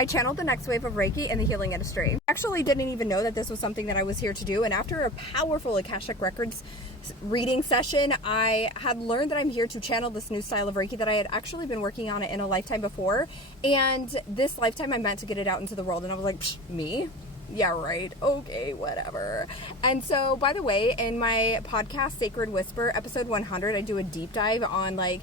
I channeled the next wave of Reiki in the healing industry. I actually didn't even know that this was something that I was here to do. And after a powerful Akashic Records reading session, I had learned that I'm here to channel this new style of Reiki that I had actually been working on it in a lifetime before. And this lifetime I meant to get it out into the world. And I was like, me? Yeah, right. Okay, whatever. And so, by the way, in my podcast, Sacred Whisper, episode 100, I do a deep dive on like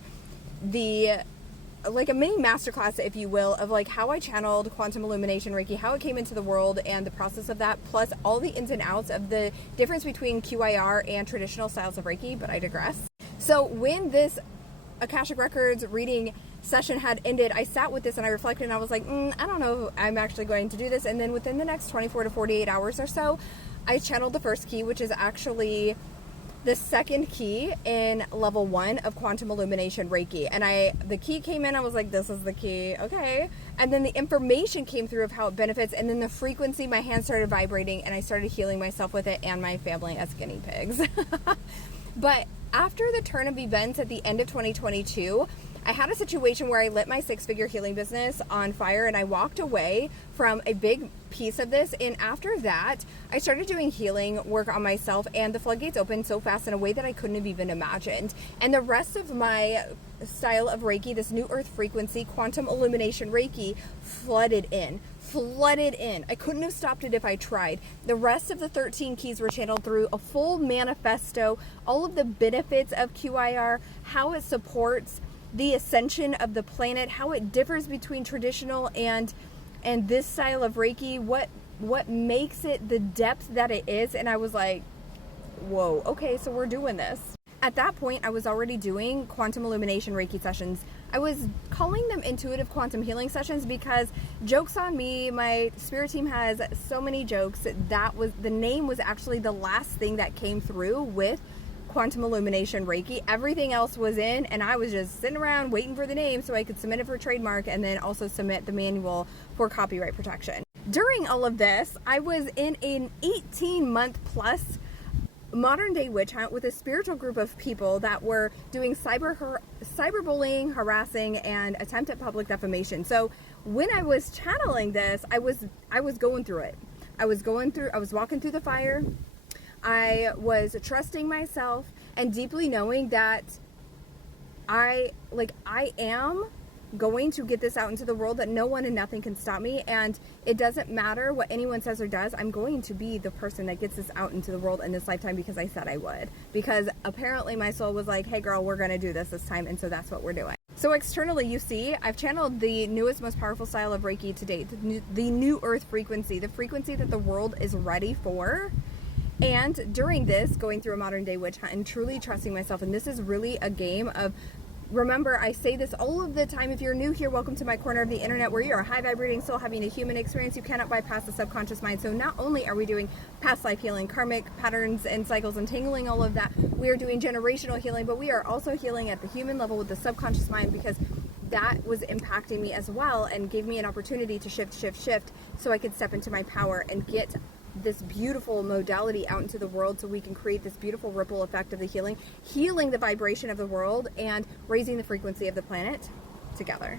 a mini masterclass, if you will, of like how I channeled quantum illumination Reiki, how it came into the world and the process of that, plus all the ins and outs of the difference between QIR and traditional styles of Reiki, but I digress. So when this Akashic Records reading session had ended, I sat with this and I reflected and I was like, I don't know if I'm actually going to do this. And then within the next 24 to 48 hours or so, I channeled the first key, which is actually the second key in level 1 of quantum illumination Reiki. And the key came in, I was like, this is the key, okay. And then the information came through of how it benefits, and then the frequency, my hand started vibrating and I started healing myself with it and my family as guinea pigs. But after the turn of events at the end of 2022, I had a situation where I lit my 6-figure healing business on fire and I walked away from a big piece of this. And after that, I started doing healing work on myself and the floodgates opened so fast in a way that I couldn't have even imagined. And the rest of my style of Reiki, this new earth frequency, quantum illumination Reiki, flooded in. I couldn't have stopped it if I tried. The rest of the 13 keys were channeled through a full manifesto, all of the benefits of QIR, how it supports the ascension of the planet, how it differs between traditional and this style of Reiki, what makes it the depth that it is. And I was like, whoa, okay, so we're doing this. At that point, I was already doing quantum illumination Reiki sessions. I was calling them intuitive quantum healing sessions because, jokes on me, my spirit team has so many jokes. The name was actually the last thing that came through with quantum illumination Reiki. Everything else was in, and I was just sitting around waiting for the name so I could submit it for trademark and then also submit the manual for copyright protection. During all of this, I was in an 18-month plus modern day witch hunt with a spiritual group of people that were doing cyberbullying, harassing, and attempt at public defamation. So when I was channeling this, I was going through it. I was walking through the fire. I was trusting myself and deeply knowing that I am going to get this out into the world, that no one and nothing can stop me. And it doesn't matter what anyone says or does. I'm going to be the person that gets this out into the world in this lifetime because I said I would. Because apparently my soul was like, hey girl, we're going to do this time. And so that's what we're doing. So externally, you see, I've channeled the newest, most powerful style of Reiki to date, the new earth frequency, the frequency that the world is ready for. And during this, going through a modern day witch hunt and truly trusting myself, and this is really a game of, remember, I say this all of the time. If you're new here, welcome to my corner of the internet where you're a high vibrating soul having a human experience. You cannot bypass the subconscious mind. So not only are we doing past life healing, karmic patterns and cycles, untangling all of that, we are doing generational healing, but we are also healing at the human level with the subconscious mind, because that was impacting me as well and gave me an opportunity to shift so I could step into my power and get this beautiful modality out into the world so we can create this beautiful ripple effect of the healing the vibration of the world and raising the frequency of the planet together.